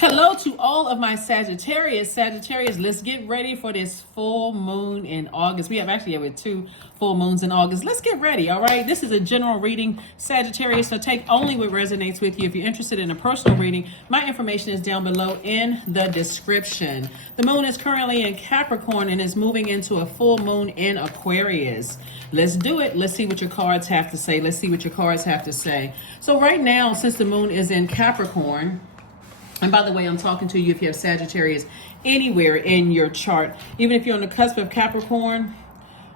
Hello to all of my Sagittarius. Let's get ready for this full moon in August. We have two full moons in August. Let's get ready, all right? This is a general reading, Sagittarius, so take only what resonates with you. If you're interested in a personal reading, my information is down below in the description. The moon is currently in Capricorn and is moving into a full moon in Aquarius. Let's do it. Let's see what your cards have to say. So right now, since the moon is in Capricorn, and by the way, I'm talking to you if you have Sagittarius anywhere in your chart. Even if you're on the cusp of Capricorn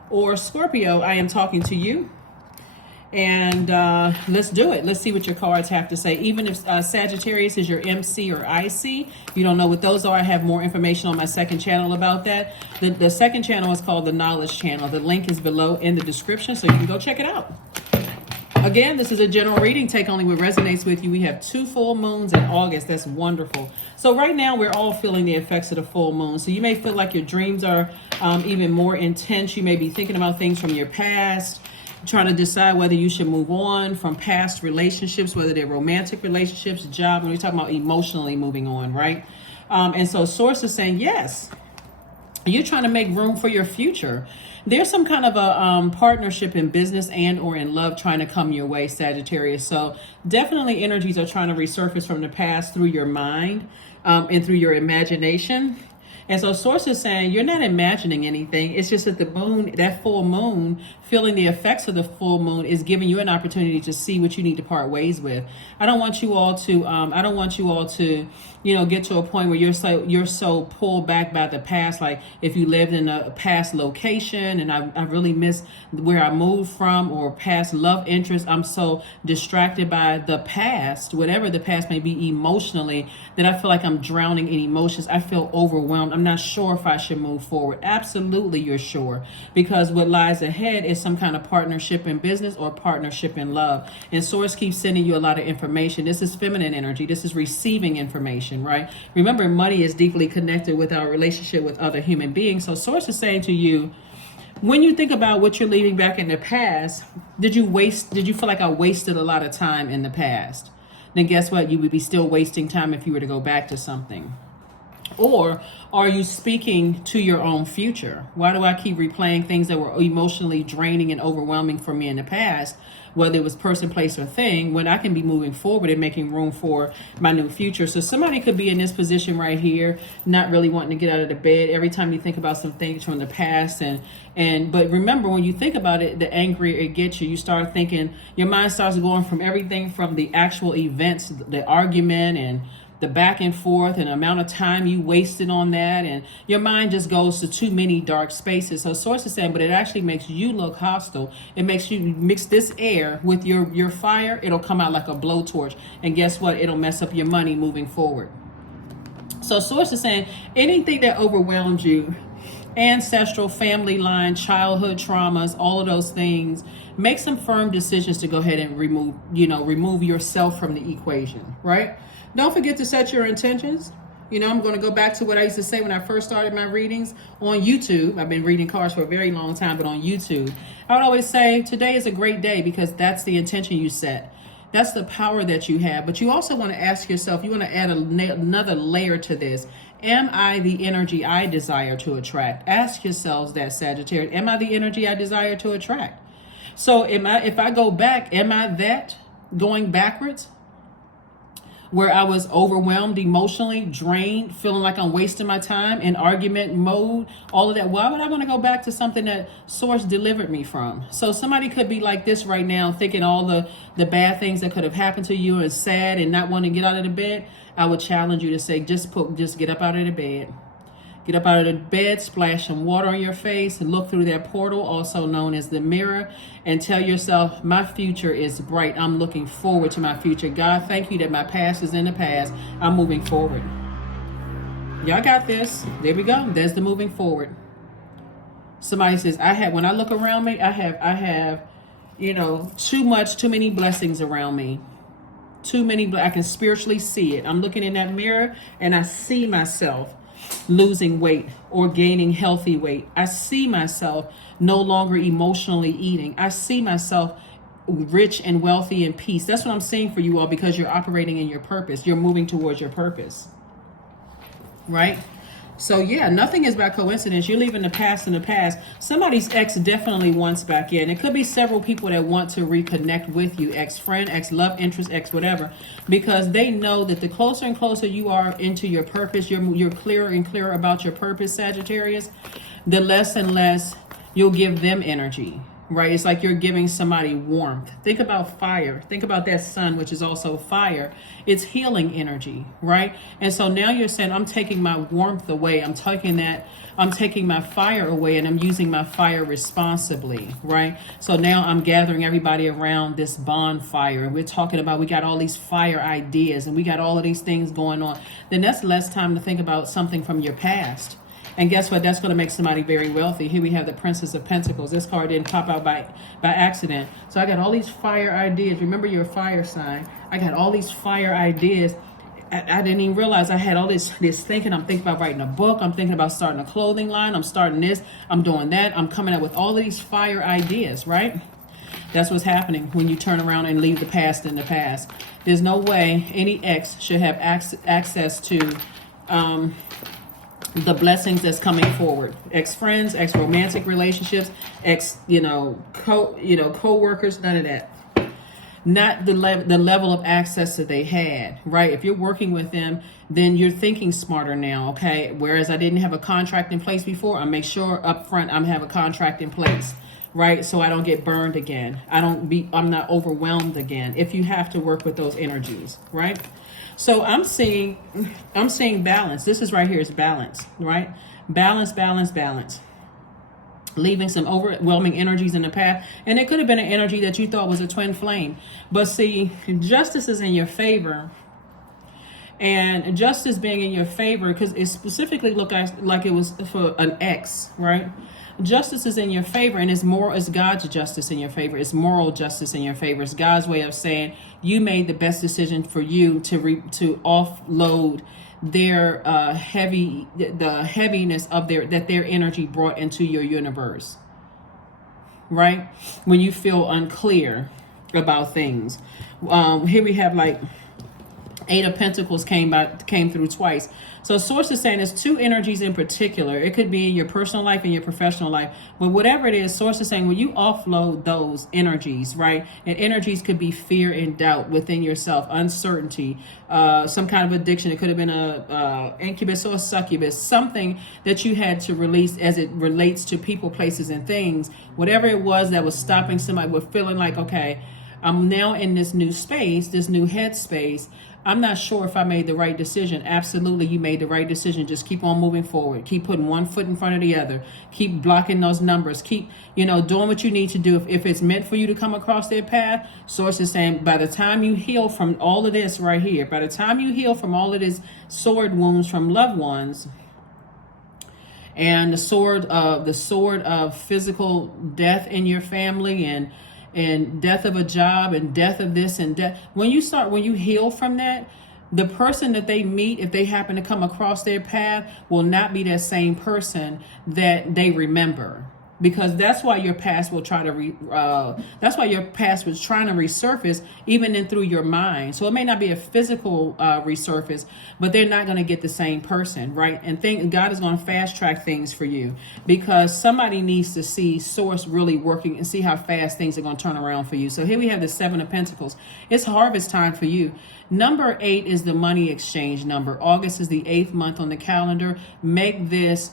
or Scorpio, I am talking to you. And let's do it. Let's see what your cards have to say. Even if Sagittarius is your MC or IC, if you don't know what those are, I have more information on my second channel about that. The second channel is called the Knowledge Channel. The link is below in the description, so you can go check it out. Again, this is a general reading. Take only what resonates with you. We have 2 full moons in August. That's wonderful. So right now, we're all feeling the effects of the full moon. So you may feel like your dreams are even more intense. You may be thinking about things from your past, trying to decide whether you should move on from past relationships, whether they're romantic relationships, job. When we're talking about emotionally moving on, right? And so Source is saying, yes, you're trying to make room for your future. There's some kind of a partnership in business and or in love trying to come your way, Sagittarius. So definitely energies are trying to resurface from the past through your mind and through your imagination. And so Source is saying you're not imagining anything. It's just that the moon, that full moon, feeling the effects of the full moon is giving you an opportunity to see what you need to part ways with. I don't want you all to, get to a point where you're so pulled back by the past. Like if you lived in a past location and I really miss where I moved from, or past love interest. I'm so distracted by the past, whatever the past may be emotionally, that I feel like I'm drowning in emotions. I feel overwhelmed. I'm not sure if I should move forward. Absolutely, you're sure, because what lies ahead is some kind of partnership in business or partnership in love. And Source keeps sending you a lot of information. This is feminine energy. This is receiving information, right? Remember, money is deeply connected with our relationship with other human beings. So Source is saying to you, when you think about what you're leaving back in the past, did you feel like I wasted a lot of time in the past? Then guess what? You would be still wasting time if you were to go back to something. Or are you speaking to your own future? Why do I keep replaying things that were emotionally draining and overwhelming for me in the past, whether it was person, place, or thing, when I can be moving forward and making room for my new future? So somebody could be in this position right here, not really wanting to get out of the bed every time you think about some things from the past. But remember, when you think about it, the angrier it gets you. You start thinking, your mind starts going from everything from the actual events, the argument and the back and forth and amount of time you wasted on that, and your mind just goes to too many dark spaces. So Source is saying, but it actually makes you look hostile. It makes you mix this air with your fire. It'll come out like a blowtorch, and guess what? It'll mess up your money moving forward. So Source is saying anything that overwhelms you, ancestral, family line, childhood traumas, all of those things, make some firm decisions to go ahead and remove yourself from the equation, right? Don't forget to set your intentions. I'm going to go back to what I used to say when I first started my readings on YouTube. I've been reading cards for a very long time, but on YouTube, I would always say today is a great day, because that's the intention you set. That's the power that you have. But you also want to ask yourself, you want to add another layer to this. Am I the energy I desire to attract? Ask yourselves that, Sagittarius. Am I the energy I desire to attract? So if I go back, am I that going backwards? Where I was overwhelmed, emotionally drained, feeling like I'm wasting my time in argument mode, all of that. Why would I want to go back to something that Source delivered me from? So somebody could be like this right now, thinking all the bad things that could have happened to you, and sad and not wanting to get out of the bed. I would challenge you to say, just get up out of the bed. Get up out of the bed, splash some water on your face, and look through that portal, also known as the mirror, and tell yourself, my future is bright. I'm looking forward to my future. God, thank you that my past is in the past. I'm moving forward. Y'all got this. There we go. There's the moving forward. Somebody says, when I look around me, I have, too many blessings around me. I can spiritually see it. I'm looking in that mirror and I see myself losing weight or gaining healthy weight. I see myself no longer emotionally eating. I see myself rich and wealthy and peace. That's what I'm saying for you all, because you're operating in your purpose. You're moving towards your purpose. right? So yeah, nothing is by coincidence. You're leaving the past in the past. Somebody's ex definitely wants back in. It could be several people that want to reconnect with you, ex-friend, ex-love interest, ex-whatever, because they know that the closer and closer you are into your purpose, you're clearer and clearer about your purpose, Sagittarius, the less and less you'll give them energy. Right? It's like you're giving somebody warmth. Think about fire. Think about that sun, which is also fire. It's healing energy, right? And so now you're saying, I'm taking my warmth away. I'm taking my fire away, and I'm using my fire responsibly, right? So now I'm gathering everybody around this bonfire, and we're talking about, we got all these fire ideas, and we got all of these things going on. Then that's less time to think about something from your past. And guess what? That's going to make somebody very wealthy. Here we have the Princess of Pentacles. This card didn't pop out by accident. So I got all these fire ideas. Remember, you're a fire sign. I got all these fire ideas. I didn't even realize I had all this thinking. I'm thinking about writing a book. I'm thinking about starting a clothing line. I'm starting this. I'm doing that. I'm coming up with all of these fire ideas, right? That's what's happening when you turn around and leave the past in the past. There's no way any ex should have access to the blessings that's coming forward. Ex-friends, ex-romantic relationships, co-workers, none of that. Not the level of access that they had, right? If you're working with them, then you're thinking smarter now, okay? Whereas I didn't have a contract in place before, I make sure up front I have a contract in place, right? So I don't get burned again. I'm not overwhelmed again if you have to work with those energies, right? So I'm seeing balance. This is right here is balance, right? Balance, balance, balance. Leaving some overwhelming energies in the past. And it could have been an energy that you thought was a twin flame. But see, justice is in your favor. And justice being in your favor, because it specifically looked like it was for an ex, right? Justice is in your favor, and it's God's justice in your favor. It's moral justice in your favor. It's God's way of saying you made the best decision for you to offload their the heaviness of their energy brought into your universe, right? When you feel unclear about things. Here we have like Eight of Pentacles came through twice. So source is saying there's two energies in particular. It could be your personal life and your professional life. But whatever it is, source is saying when you offload those energies, right? And energies could be fear and doubt within yourself, uncertainty, some kind of addiction. It could have been a incubus or a succubus, something that you had to release as it relates to people, places, and things. Whatever it was that was stopping somebody with feeling like, okay, I'm now in this new space, this new headspace. I'm not sure if I made the right decision. Absolutely, you made the right decision. Just keep on moving forward. Keep putting one foot in front of the other. Keep blocking those numbers. Keep, doing what you need to do. If it's meant for you to come across their path, source is saying by the time you heal from all of this right here, by the time you heal from all of this sword wounds from loved ones, and the sword of physical death in your family, and death of a job, and death of this, and death. When you heal from that, the person that they meet, if they happen to come across their path, will not be that same person that they remember. Because that's why your past will try to that's why your past was trying to resurface even in through your mind. So it may not be a physical resurface, but they're not going to get the same person, right? And God is going to fast track things for you, because somebody needs to see source really working and see how fast things are going to turn around for you. So here we have the Seven of Pentacles. It's harvest time for you. Number 8 is the money exchange number. August is the 8th month on the calendar. Make this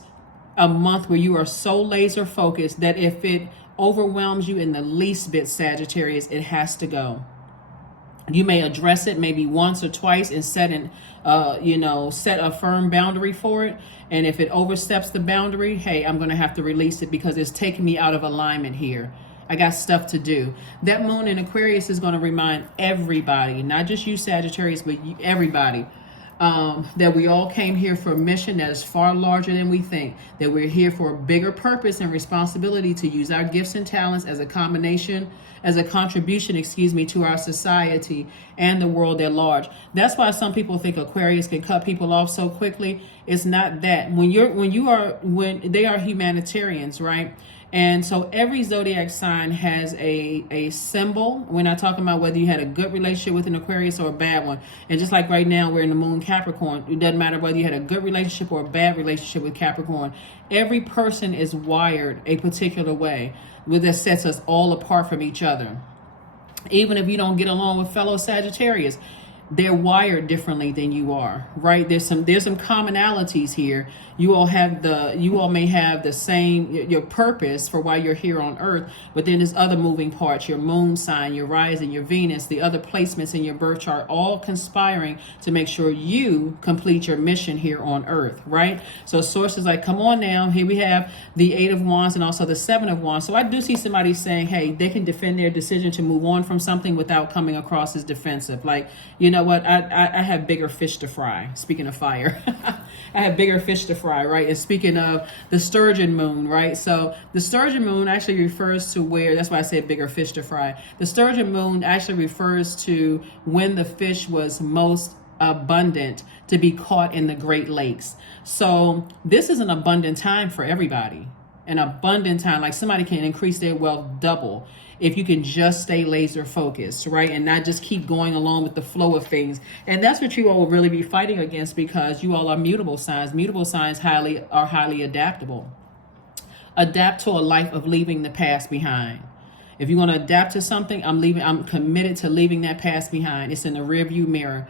a month where you are so laser focused that if it overwhelms you in the least bit, Sagittarius, it has to go. You may address it maybe once or twice and set a firm boundary for it. And if it oversteps the boundary, hey, I'm going to have to release it because it's taking me out of alignment here. I got stuff to do. That moon in Aquarius is going to remind everybody, not just you, Sagittarius, but everybody, that we all came here for a mission that is far larger than we think, that we're here for a bigger purpose and responsibility to use our gifts and talents as a contribution, to our society and the world at large. That's why some people think Aquarius can cut people off so quickly. It's not that. When they are humanitarians, right? And so every zodiac sign has a symbol. We're not talking about whether you had a good relationship with an Aquarius or a bad one. And just like right now, we're in the moon Capricorn. It doesn't matter whether you had a good relationship or a bad relationship with Capricorn. Every person is wired a particular way that sets us all apart from each other. Even if you don't get along with fellow Sagittarius, they're wired differently than you are, right? There's some commonalities here. You all may have the same, your purpose for why you're here on earth, but then there's other moving parts, your moon sign, your rising, your Venus, the other placements in your birth chart, all conspiring to make sure you complete your mission here on earth, right? So sources like, come on now, here we have the 8 of Wands and also the 7 of Wands. So I do see somebody saying, hey, they can defend their decision to move on from something without coming across as defensive. Like, you know what, I have bigger fish to fry. Speaking of fire, I have bigger fish to fry, right? And speaking of the sturgeon moon, right? So the sturgeon moon actually refers to where, that's why I said bigger fish to fry. The sturgeon moon actually refers to when the fish was most abundant to be caught in the Great Lakes. So this is an abundant time for everybody. An abundant time, like somebody can increase their wealth double if you can just stay laser focused, right? And not just keep going along with the flow of things. And that's what you all will really be fighting against, because you all are mutable signs. Mutable signs are highly adaptable. Adapt to a life of leaving the past behind. If you want to adapt to something, I'm committed to leaving that past behind. It's in the rearview mirror.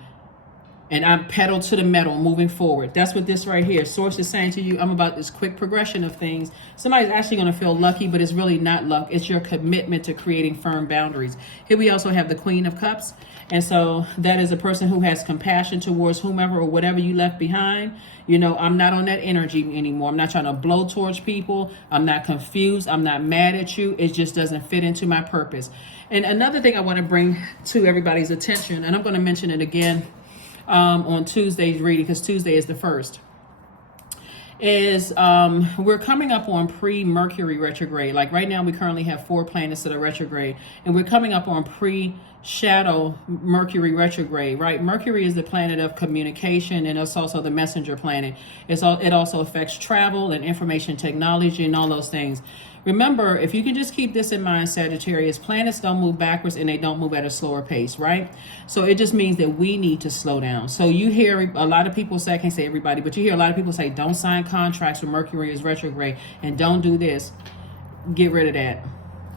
And I'm pedal to the metal, moving forward. That's what this right here. Source is saying to you, I'm about this quick progression of things. Somebody's actually going to feel lucky, but it's really not luck. It's your commitment to creating firm boundaries. Here we also have the Queen of Cups. And so that is a person who has compassion towards whomever or whatever you left behind. You know, I'm not on that energy anymore. I'm not trying to blow towards people. I'm not confused. I'm not mad at you. It just doesn't fit into my purpose. And another thing I want to bring to everybody's attention, and I'm going to mention it again on Tuesday's reading, because Tuesday is the 1st, is we're coming up on pre-Mercury retrograde. Like right now we currently have 4 planets that are retrograde, and we're coming up on pre-shadow Mercury retrograde, right? Mercury is the planet of communication, and it's also the messenger planet. It also affects travel and information technology and all those things. Remember, if you can just keep this in mind, Sagittarius, planets don't move backwards and they don't move at a slower pace, right? So it just means that we need to slow down. So you hear a lot of people say, I can't say everybody, but you hear a lot of people say, don't sign contracts when Mercury is retrograde, and don't do this. Get rid of that.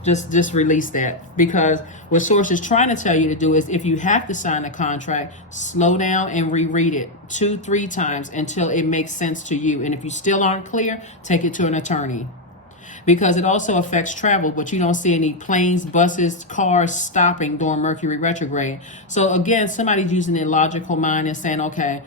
Just release that. Because what Source is trying to tell you to do is, if you have to sign a contract, slow down and reread it 2-3 times until it makes sense to you. And if you still aren't clear, take it to an attorney. Because it also affects travel, but you don't see any planes, buses, cars stopping during Mercury retrograde. So again, somebody's using their logical mind and saying, okay,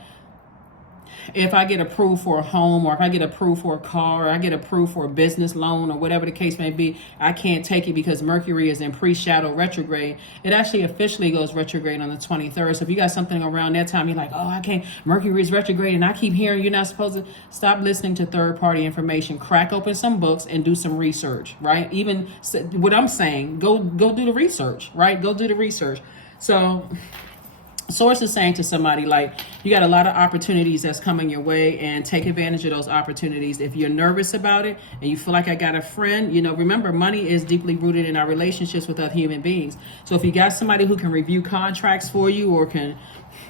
if I get approved for a home, or if I get approved for a car, or I get approved for a business loan, or whatever the case may be, I can't take it because Mercury is in pre-shadow retrograde. It actually officially goes retrograde on the 23rd. So if you got something around that time, you're like, oh, I can't, Mercury is retrograde, and I keep hearing you're not supposed to. Stop listening to third-party information. Crack open some books and do some research, right? Even what I'm saying, go do the research, right? Go do the research. So Source is saying to somebody, like, you got a lot of opportunities that's coming your way, and take advantage of those opportunities. If you're nervous about it and you feel like I got a friend, you know, remember, money is deeply rooted in our relationships with other human beings. So if you got somebody who can review contracts for you, or can,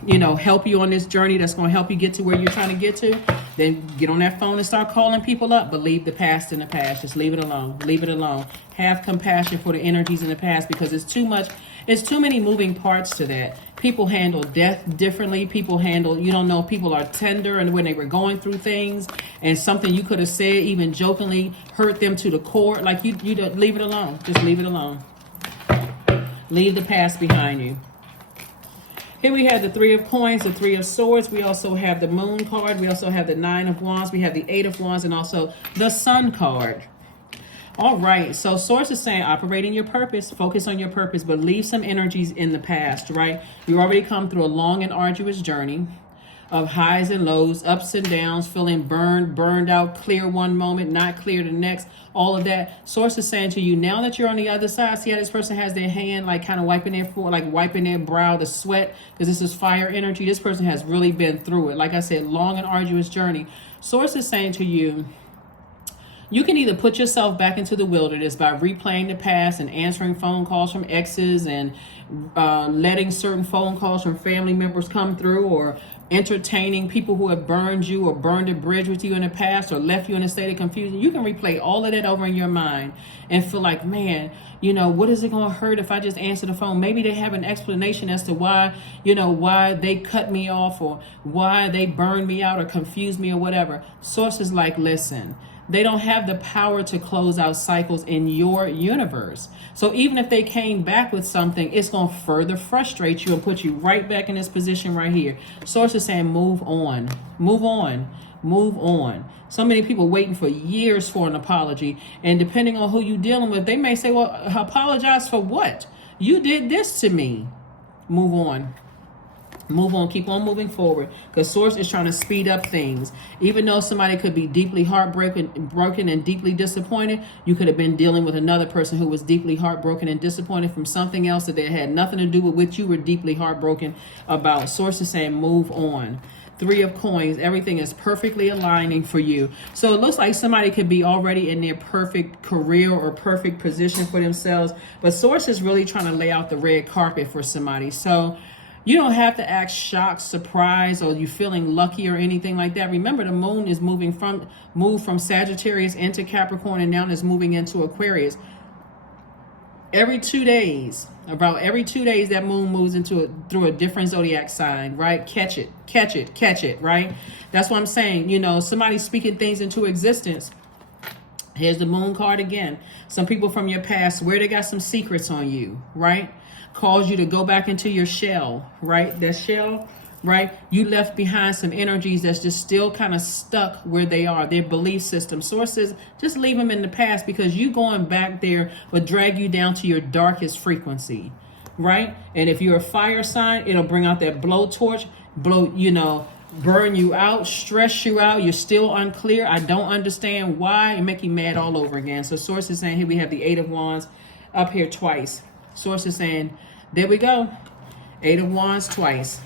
you know, help you on this journey, that's going to help you get to where you're trying to get to, then get on that phone and start calling people up. But leave the past in the past. Just leave it alone. Leave it alone. Have compassion for the energies in the past, because it's too much. It's too many moving parts to that. People handle death differently. People handle, you don't know if people are tender and when they were going through things, and something you could have said, even jokingly, hurt them to the core. Like, you don't, leave it alone. Just leave it alone. Leave the past behind you. Here we have the 3 of Coins, the 3 of Swords. We also have the Moon card. We also have the 9 of Wands. We have the 8 of Wands, and also the Sun card. All right, so Source is saying, operating your purpose, focus on your purpose, but leave some energies in the past, right? You already come through a long and arduous journey of highs and lows, ups and downs, feeling burned out, clear one moment, not clear the next, all of that. Source is saying to you, now that you're on the other side, see how this person has their hand like kind of wiping their brow, the sweat, because this is fire energy. This person has really been through it. Like I said, long and arduous journey. Source is saying to you, You can either put yourself back into the wilderness by replaying the past and answering phone calls from exes and letting certain phone calls from family members come through, or entertaining people who have burned you or burned a bridge with you in the past or left you in a state of confusion. You can replay all of that over in your mind and feel like, man, you know, what is it going to hurt if I just answer the phone? Maybe they have an explanation as to why, you know, why they cut me off or why they burned me out or confused me or whatever. Sources like, listen, they don't have the power to close out cycles in your universe. So even if they came back with something, it's going to further frustrate you and put you right back in this position right here. Sources saying, move on, move on, move on. So many people waiting for years for an apology. And depending on who you're dealing with, they may say, well, apologize for what? You did this to me. Move on. Move on, keep on moving forward, because Source is trying to speed up things. Even though somebody could be deeply broken and deeply disappointed, you could have been dealing with another person who was deeply heartbroken and disappointed from something else that they had nothing to do with what you were deeply heartbroken about. Source is saying move on. 3 of Coins, everything is perfectly aligning for you. So it looks like somebody could be already in their perfect career or perfect position for themselves, but Source is really trying to lay out the red carpet for somebody. So you don't have to act shocked, surprised, or you feeling lucky or anything like that. Remember, the moon is moved from Sagittarius into Capricorn, and now it's moving into Aquarius. Every 2 days, about every 2 days, that moon moves through a different zodiac sign, right? Catch it, right? That's what I'm saying. You know, somebody speaking things into existence. Here's the moon card again. Some people from your past swear they got some secrets on you, right? Cause you to go back into your shell, right? That shell, right? You left behind some energies that's just still kind of stuck where they are, their belief system. Sources, just leave them in the past, because you going back there will drag you down to your darkest frequency, right? And if you're a fire sign, it'll bring out that blowtorch, burn you out, stress you out. You're still unclear. I don't understand why, and make you mad all over again. So Source is saying, here we have the 8 of Wands up here twice. Source is saying, there we go. 8 of Wands twice.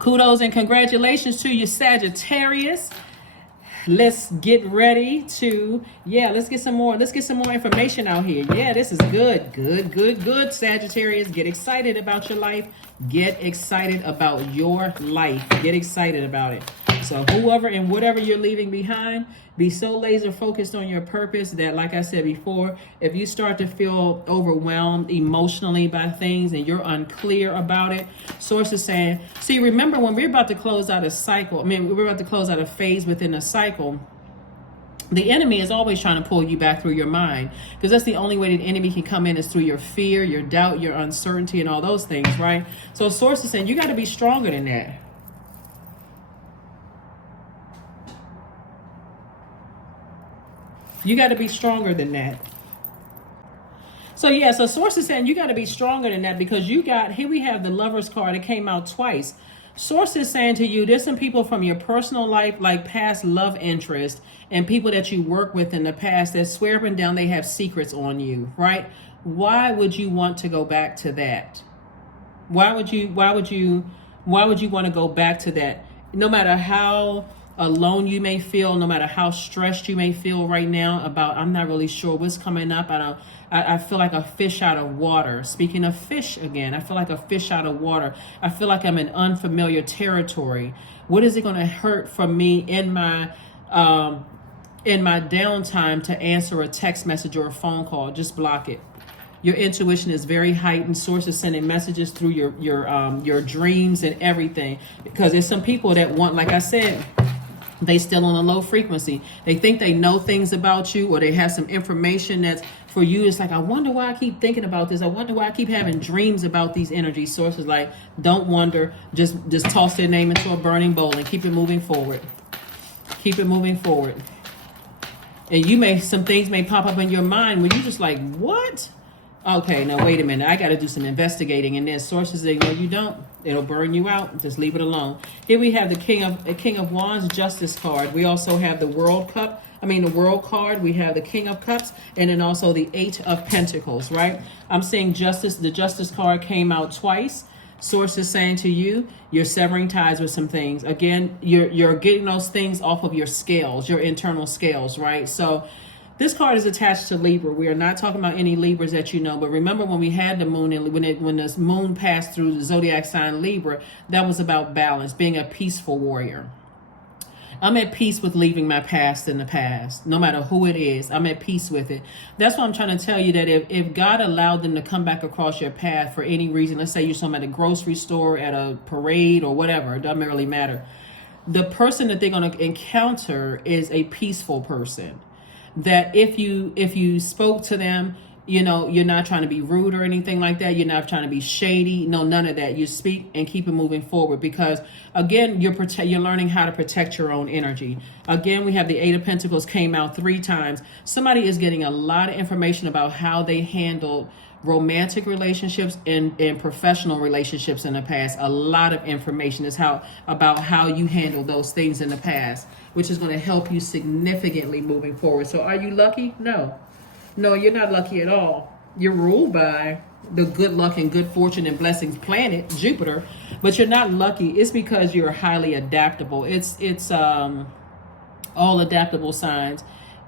Kudos and congratulations to you, Sagittarius. Let's get ready to, let's get some more information out here. Yeah, this is good, Sagittarius. Get excited about your life. Get excited about your life. Get excited about it. So whoever and whatever you're leaving behind, be so laser focused on your purpose that, like I said before, if you start to feel overwhelmed emotionally by things and you're unclear about it, Source is saying, see, remember when we're about to close out a cycle, we're about to close out a phase within a cycle, the enemy is always trying to pull you back through your mind, because that's the only way the enemy can come in, is through your fear, your doubt, your uncertainty, and all those things, right? So Source is saying you got to be stronger than that. You got to be stronger than that. So Source is saying you got to be stronger than that, because here we have the Lover's card. It came out twice. Source is saying to you, there's some people from your personal life, like past love interest, and people that you work with in the past that swear up and down they have secrets on you, right? Why would you want to go back to that? Why would you want to go back to that? No matter how alone you may feel, no matter how stressed you may feel right now about, I'm not really sure what's coming up. I feel like a fish out of water. Speaking of fish again, I feel like a fish out of water. I feel like I'm in unfamiliar territory. What is it going to hurt from me in my downtime to answer a text message or a phone call? Just block it. Your intuition is very heightened. Source is sending messages through your dreams and everything, because there's some people that want, like I said, they still on a low frequency. They think they know things about you, or they have some information that's for you. It's like, I wonder why I keep thinking about this. I wonder why I keep having dreams about these energies. Sources like, don't wonder. Just toss their name into a burning bowl and keep it moving forward. Keep it moving forward. And some things may pop up in your mind where you're just like, what? Okay, now wait a minute. I got to do some investigating in this. Sources say, no, you don't. It'll burn you out. Just leave it alone. Here we have the King of Wands Justice card. We also have the World card. We have the King of Cups, and then also the 8 of Pentacles, right? I'm seeing Justice. The Justice card came out twice. Source is saying to you, you're severing ties with some things. Again, you're getting those things off of your scales, your internal scales, right? So this card is attached to Libra. We are not talking about any Libras that you know, but remember when we had the moon and when this moon passed through the zodiac sign Libra, that was about balance, being a peaceful warrior. I'm at peace with leaving my past in the past. No matter who it is, I'm at peace with it. That's why I'm trying to tell you that if God allowed them to come back across your path for any reason, let's say you're somewhere at a grocery store, at a parade or whatever, it doesn't really matter. The person that they're going to encounter is a peaceful person. That if you spoke to them, you know, you're not trying to be rude or anything like that. You're not trying to be shady. No, none of that. You speak and keep it moving forward because, again, you're learning how to protect your own energy. Again, we have the Eight of Pentacles came out 3 times. Somebody is getting a lot of information about how they handled romantic relationships and professional relationships in the past. A lot of information is about how you handle those things in the past, which is going to help you significantly moving forward. So are you lucky? No, you're not lucky at all. You're ruled by the good luck and good fortune and blessings planet, Jupiter, but you're not lucky. It's because you're highly adaptable. It's all adaptable signs.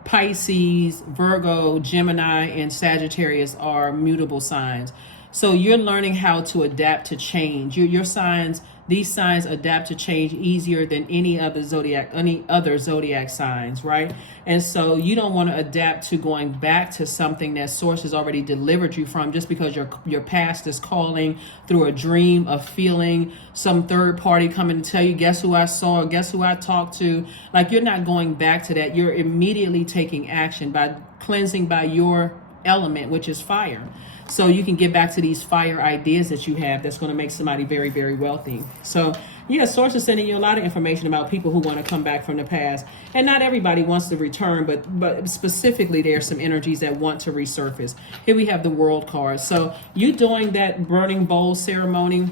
Pisces, Virgo, Gemini, and Sagittarius are mutable signs. So you're learning how to adapt to change. Your signs, these signs adapt to change easier than any other zodiac signs, right? And so you don't want to adapt to going back to something that source has already delivered you from just because your past is calling through a dream, a feeling, some third party coming to tell you, guess who I saw, guess who I talked to. Like, you're not going back to that. You're immediately taking action by cleansing by your element, which is fire. So you can get back to these fire ideas that you have that's going to make somebody very, very wealthy. So yeah, source is sending you a lot of information about people who want to come back from the past. And not everybody wants to return, but specifically there are some energies that want to resurface. Here we have the World card. So you doing that burning bowl ceremony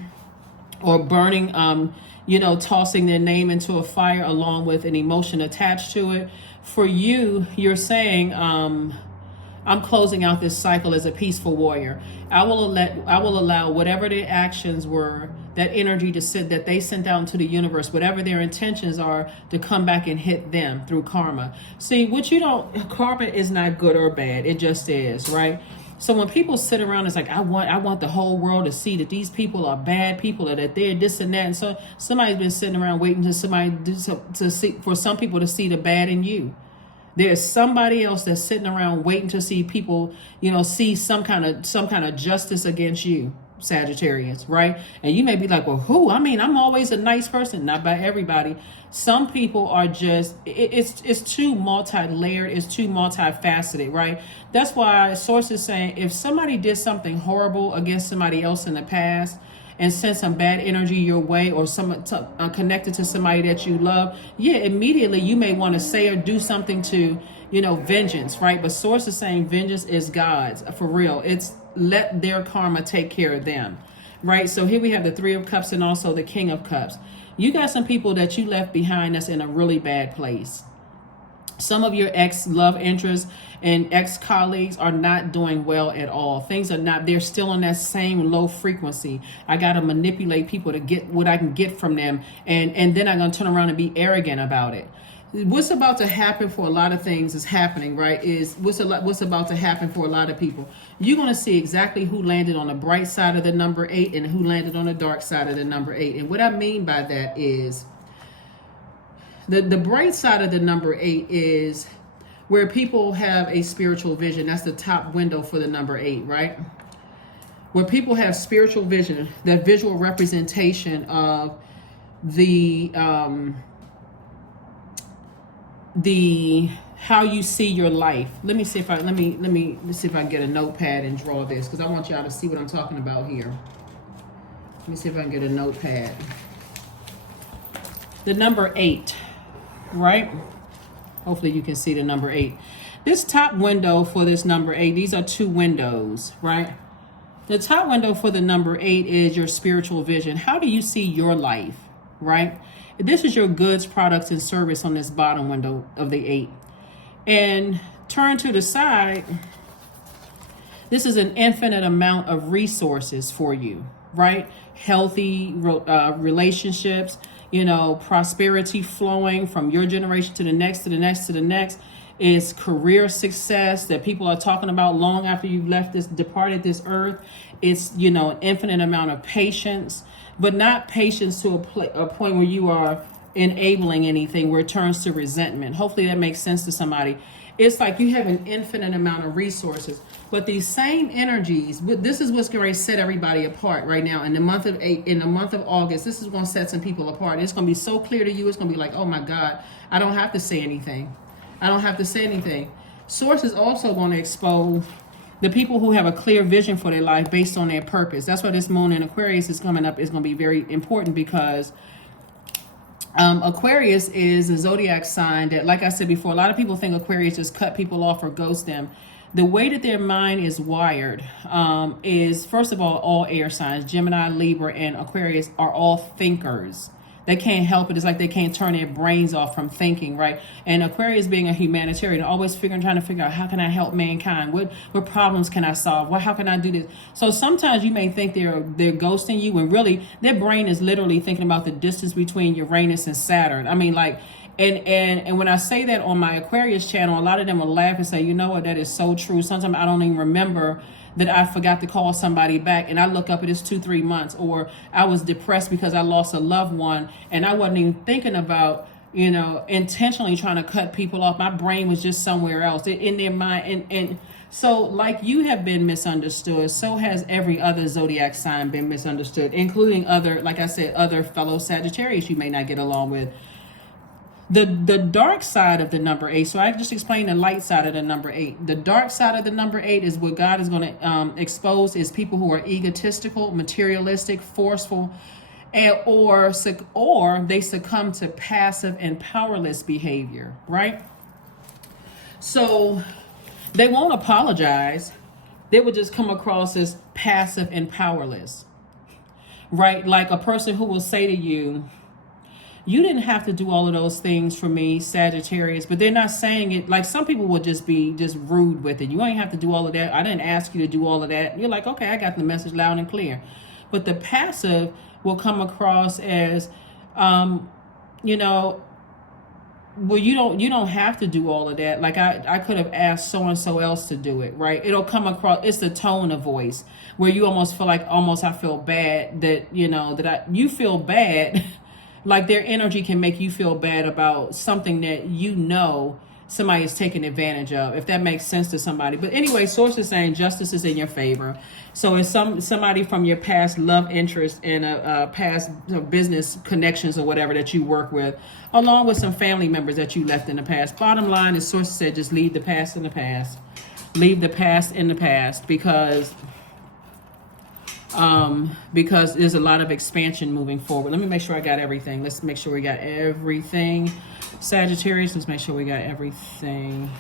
or burning, tossing their name into a fire along with an emotion attached to it. For you, you're saying, I'm closing out this cycle as a peaceful warrior. I will allow whatever their actions were, that energy that they sent out into the universe, whatever their intentions are, to come back and hit them through karma. See, karma is not good or bad. It just is, right? So when people sit around, it's like, I want the whole world to see that these people are bad people, or that they're this and that. And so somebody's been sitting around waiting for some people to see the bad in you. There's somebody else that's sitting around waiting to see people, see some kind of justice against you, Sagittarius, right? And you may be like, well, who? I mean, I'm always a nice person. Not by everybody. Some people are just, it's too multi-layered. It's too multifaceted, right? That's why source is saying if somebody did something horrible against somebody else in the past, and send some bad energy your way, or connected to somebody that you love, immediately you may want to say or do something to, vengeance, right? But source is saying vengeance is God's, for real. It's let their karma take care of them, right? So here we have the Three of Cups and also the King of Cups. You got some people that you left behind that's in a really bad place. Some of your ex-love interests and ex-colleagues are not doing well at all. Things are not, they're still on that same low frequency. I got to manipulate people to get what I can get from them. And then I'm going to turn around and be arrogant about it. What's about to happen for a lot of things is happening, right? What's about to happen for a lot of people. You're going to see exactly who landed on the bright side of the number 8 and who landed on the dark side of the number 8. And what I mean by that is, the bright side of the number 8 is where people have a spiritual vision. That's the top window for the number 8, right? Where people have spiritual vision, that visual representation of the how you see your life. Let me see if I can get a notepad and draw this, because I want y'all to see what I'm talking about here. Let me see if I can get a notepad. The number 8. Right? Hopefully you can see the number 8. This top window for this number 8, these are 2 windows, right? The top window for the number 8 is your spiritual vision. How do you see your life, right? This is your goods, products, and service on this bottom window of the 8. And turn to the side, this is an infinite amount of resources for you, right? Healthy relationships, prosperity flowing from your generation to the next, to the next, to the next. Is career success that people are talking about long after you've departed this earth. It's, an infinite amount of patience, but not patience to a point where you are enabling anything where it turns to resentment. Hopefully that makes sense to somebody. It's like you have an infinite amount of resources, but these same energies, this is what's going to set everybody apart right now. In the month of August, this is going to set some people apart. It's going to be so clear to you. It's going to be like, oh my God, I don't have to say anything. I don't have to say anything. Source is also going to expose the people who have a clear vision for their life based on their purpose. That's why this moon in Aquarius is coming up. Is going to be very important because Aquarius is a zodiac sign that, like I said before, a lot of people think Aquarius just cut people off or ghost them. The way that their mind is wired is, first of all air signs. Gemini, Libra, and Aquarius are all thinkers. They can't help it. It's like they can't turn their brains off from thinking, right? And Aquarius being a humanitarian, always trying to figure out, how can I help mankind? What problems can I solve? How can I do this? So sometimes you may think they're ghosting you, when really their brain is literally thinking about the distance between Uranus and Saturn. I mean, like, and when I say that on my Aquarius channel, a lot of them will laugh and say, you know what, that is so true. Sometimes I don't even remember that I forgot to call somebody back, and I look up, it is 2-3 months, or I was depressed because I lost a loved one and I wasn't even thinking about, intentionally trying to cut people off. My brain was just somewhere else in their mind. And so, like, you have been misunderstood, so has every other zodiac sign been misunderstood, including other, like I said, other fellow Sagittarius you may not get along with. The dark side of the number 8, so I just explained the light side of the number 8. The dark side of the number 8 is what God is going to expose, is people who are egotistical, materialistic, forceful, or they succumb to passive and powerless behavior, right? So they won't apologize. They would just come across as passive and powerless, right? Like a person who will say to you, you didn't have to do all of those things for me, Sagittarius, but they're not saying it. Like, some people would just be just rude with it. You ain't have to do all of that. I didn't ask you to do all of that. You're like, okay, I got the message loud and clear. But the passive will come across as, well, you don't have to do all of that. Like, I could have asked so-and-so else to do it, right? It'll come across, it's the tone of voice where you almost feel like, I feel bad that, you feel bad. Like, their energy can make you feel bad about something that somebody is taking advantage of, if that makes sense to somebody. But anyway, source is saying justice is in your favor. So it's somebody from your past love interest and past business connections or whatever that you work with, along with some family members that you left in the past. Bottom line is, source said, just leave the past in the past. Leave the past in the past, because there's a lot of expansion moving forward. Let me make sure I got everything. Let's make sure we got everything. Sagittarius, let's make sure we got everything.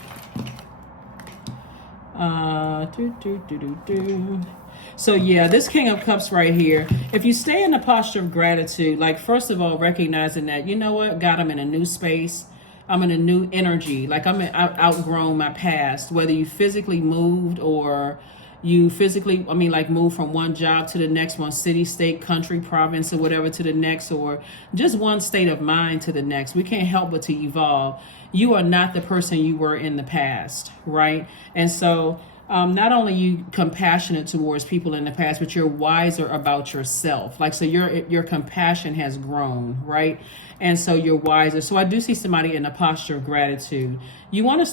So yeah, this King of Cups right here, if you stay in the posture of gratitude, like, first of all, recognizing that, you know what, God, I'm in a new space. I'm in a new energy. Like, I've outgrown my past, whether you physically moved or you physically, move from one job to the next, one city, state, country, province, or whatever to the next, or just one state of mind to the next. We can't help but to evolve. You are not the person you were in the past, right? And so not only are you compassionate towards people in the past, but you're wiser about yourself. Like, so your compassion has grown, right? And so you're wiser. So I do see somebody in a posture of gratitude. You want to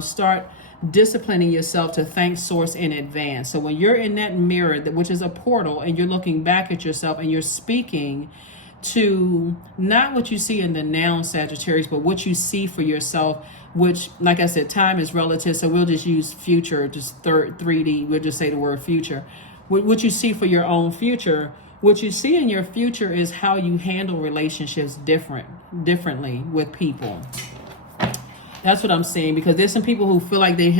start disciplining yourself to thank source in advance. So when you're in that mirror, which is a portal, and you're looking back at yourself and you're speaking to not what you see in the noun Sagittarius, but what you see for yourself, which, like I said, time is relative. So we'll just use future, just 3D. We'll just say the word future. What you see for your own future, what you see in your future is how you handle relationships differently with people. That's what I'm saying, because there's some people who feel like they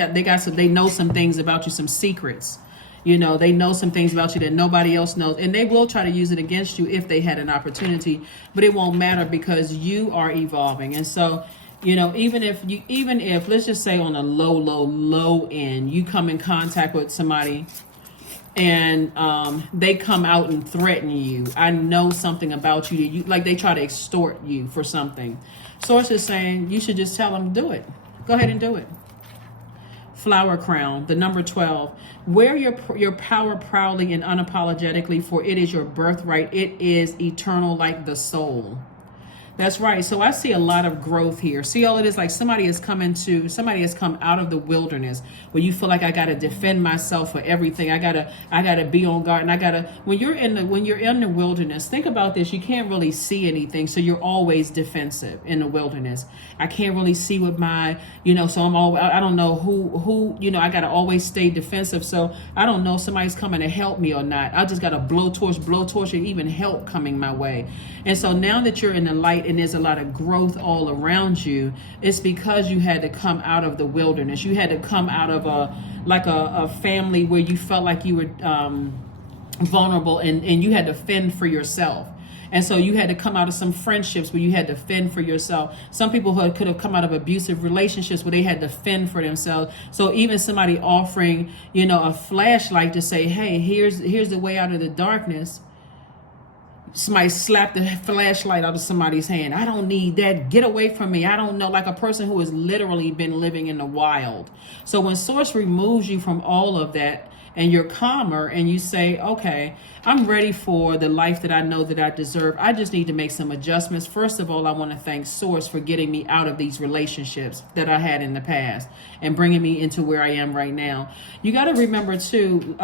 know some things about you, some secrets. They know some things about you that nobody else knows, and they will try to use it against you if they had an opportunity, but it won't matter because you are evolving. And so, even if let's just say on a low end, you come in contact with somebody and they come out and threaten you. I know something about you. Like they try to extort you for something. Source is saying you should just tell them to do it. Go ahead and do it. Flower crown, the number 12. Wear your power proudly and unapologetically, for it is your birthright. It is eternal like the soul. That's right. So I see a lot of growth here. See all it is, like somebody has come out of the wilderness where you feel like I got to defend myself for everything. I gotta be on guard. And when you're in the wilderness, think about this. You can't really see anything. So you're always defensive in the wilderness. I can't really see with my, so I don't know who, I got to always stay defensive. So I don't know if somebody's coming to help me or not. I just got to blow torch, and even help coming my way. And so now that you're in the light and there's a lot of growth all around you, it's because you had to come out of the wilderness. You had to come out of a family where you felt like you were vulnerable and you had to fend for yourself. And so you had to come out of some friendships where you had to fend for yourself. Some people could have come out of abusive relationships where they had to fend for themselves. So even somebody offering, a flashlight to say, hey, here's the way out of the darkness. Somebody slapped the flashlight out of somebody's hand. I don't need that. Get away from me. I don't know. Like a person who has literally been living in the wild. So when Source removes you from all of that, and you're calmer and you say, okay, I'm ready for the life that I know that I deserve. I just need to make some adjustments. First of all, I want to thank Source for getting me out of these relationships that I had in the past and bringing me into where I am right now. You got to remember too,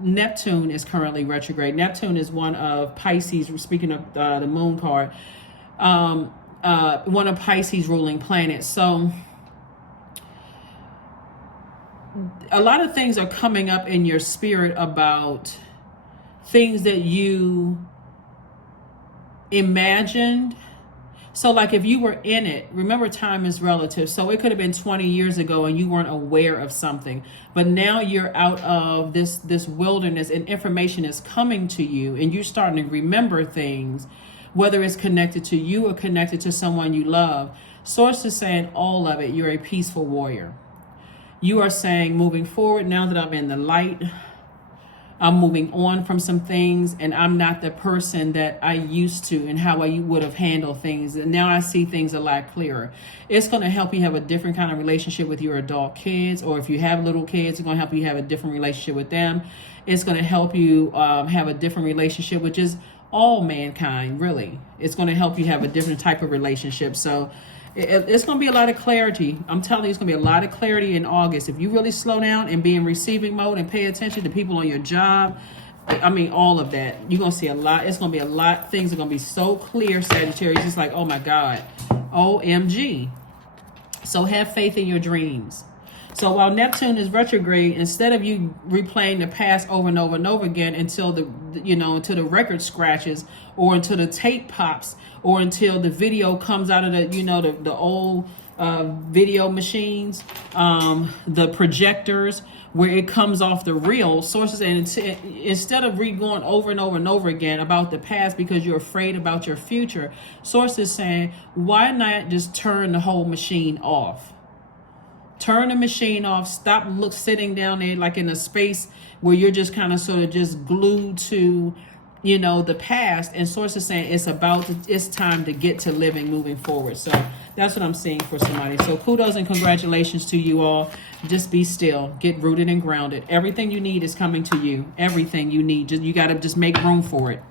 Neptune is currently retrograde. Neptune is one of Pisces, speaking of the moon card, one of Pisces ruling planets. So a lot of things are coming up in your spirit about things that you imagined. So like if you were in it, remember time is relative. So it could have been 20 years ago and you weren't aware of something, but now you're out of this wilderness and information is coming to you and you're starting to remember things, whether it's connected to you or connected to someone you love. Source is saying all of it. You're a peaceful warrior. You are saying, moving forward, now that I'm in the light, I'm moving on from some things and I'm not the person that I used to and how I would have handled things. And now I see things a lot clearer. It's going to help you have a different kind of relationship with your adult kids, or if you have little kids, it's going to help you have a different relationship with them. It's going to help you have a different relationship with just all mankind, really. It's going to help you have a different type of relationship. So it's going to be a lot of clarity. I'm telling you, it's going to be a lot of clarity in August. If you really slow down and be in receiving mode and pay attention to people on your job, all of that, you're going to see a lot. It's going to be a lot. Things are going to be so clear, Sagittarius. It's like, oh my God, OMG. So have faith in your dreams. So while Neptune is retrograde, instead of you replaying the past over and over and over again until until the record scratches or until the tape pops or until the video comes out of the old video machines, the projectors where it comes off the reel, sources, and instead of going over and over and over again about the past because you're afraid about your future, sources saying, why not just turn the whole machine off? Turn the machine off. Stop sitting down there like in a space where you're just kind of sort of just glued to, the past. And Source is saying it's time to get to living moving forward. So that's what I'm seeing for somebody. So kudos and congratulations to you all. Just be still. Get rooted and grounded. Everything you need is coming to you. Everything you need. You got to just make room for it.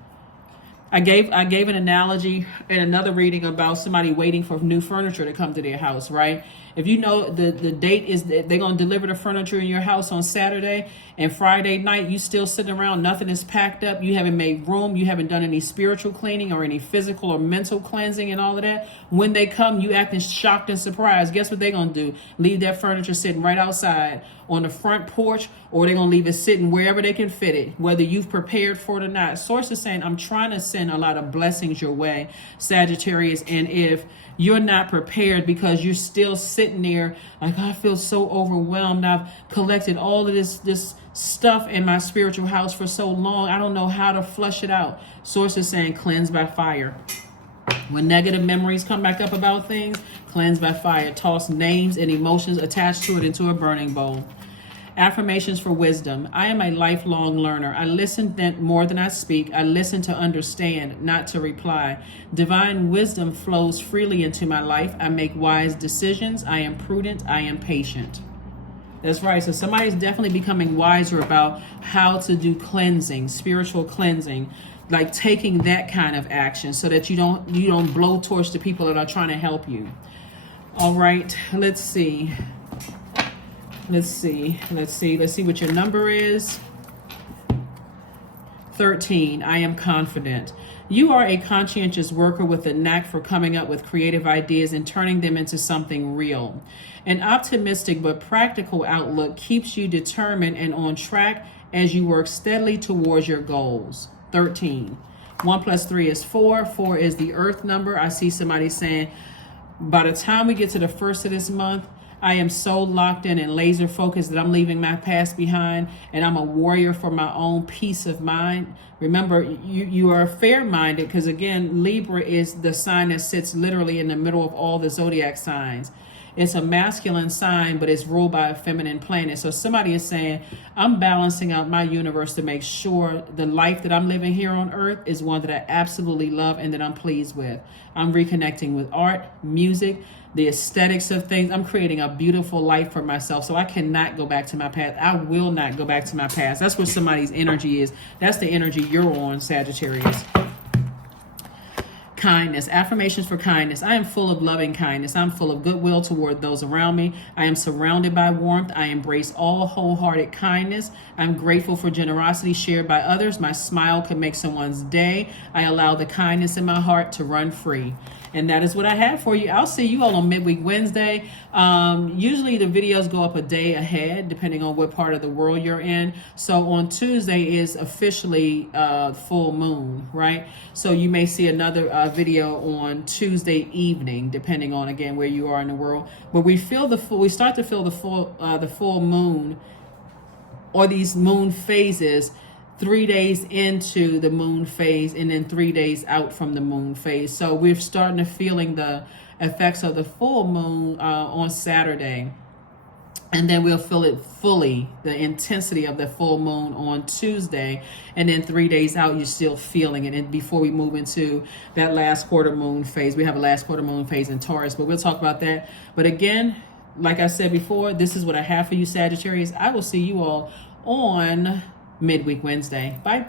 I gave an analogy in another reading about somebody waiting for new furniture to come to their house, right? If you know the date is that they're going to deliver the furniture in your house on Saturday and Friday night, you still sitting around, nothing is packed up, you haven't made room, you haven't done any spiritual cleaning or any physical or mental cleansing and all of that. When they come, you acting shocked and surprised. Guess what they're going to do? Leave that furniture sitting right outside on the front porch, or they're going to leave it sitting wherever they can fit it, whether you've prepared for it or not. Source is saying, I'm trying to send a lot of blessings your way, Sagittarius, and if you're not prepared because you're still sitting there like, I feel so overwhelmed. I've collected all of this stuff in my spiritual house for so long. I don't know how to flush it out. Source is saying cleanse by fire. When negative memories come back up about things, cleanse by fire. Toss names and emotions attached to it into a burning bowl. Affirmations for wisdom. I am a lifelong learner. I listen more than I speak. I listen to understand, not to reply. Divine wisdom flows freely into my life. I make wise decisions. I am prudent. I am patient. That's right. So somebody's definitely becoming wiser about how to do cleansing, spiritual cleansing, like taking that kind of action so that you don't blowtorch the people that are trying to help you. All right, let's see what your number is. 13. I am confident. You are a conscientious worker with a knack for coming up with creative ideas and turning them into something real. An optimistic but practical outlook keeps you determined and on track as you work steadily towards your goals. 13. 1 plus 3 is 4. 4 is the earth number. I see somebody saying, by the time we get to the first of this month, I am so locked in and laser focused that I'm leaving my past behind, and I'm a warrior for my own peace of mind. Remember, you are fair-minded, because again, Libra is the sign that sits literally in the middle of all the zodiac signs. It's a masculine sign, but it's ruled by a feminine planet. So somebody is saying, I'm balancing out my universe to make sure the life that I'm living here on earth is one that I absolutely love and that I'm pleased with. I'm reconnecting with art, music, the aesthetics of things. I'm creating a beautiful life for myself. So I cannot go back to my past. I will not go back to my past. That's what somebody's energy is. That's the energy you're on, Sagittarius. Kindness. Affirmations for kindness. I am full of loving kindness. I'm full of goodwill toward those around me. I am surrounded by warmth. I embrace all wholehearted kindness. I'm grateful for generosity shared by others. My smile can make someone's day. I allow the kindness in my heart to run free. And that is what I have for you. I'll see you all on Midweek Wednesday. Usually the videos go up a day ahead, depending on what part of the world you're in. So on Tuesday is officially full moon, right? So you may see another video on Tuesday evening, depending on, again, where you are in the world. But we start to feel the full moon, or these moon phases, 3 days into the moon phase and then 3 days out from the moon phase. So we're starting to feeling the effects of the full moon on Saturday. And then we'll feel it fully, the intensity of the full moon on Tuesday. And then 3 days out, you're still feeling it. And before we move into that last quarter moon phase, we have a last quarter moon phase in Taurus, but we'll talk about that. But again, like I said before, this is what I have for you, Sagittarius. I will see you all on Midweek Wednesday. Bye.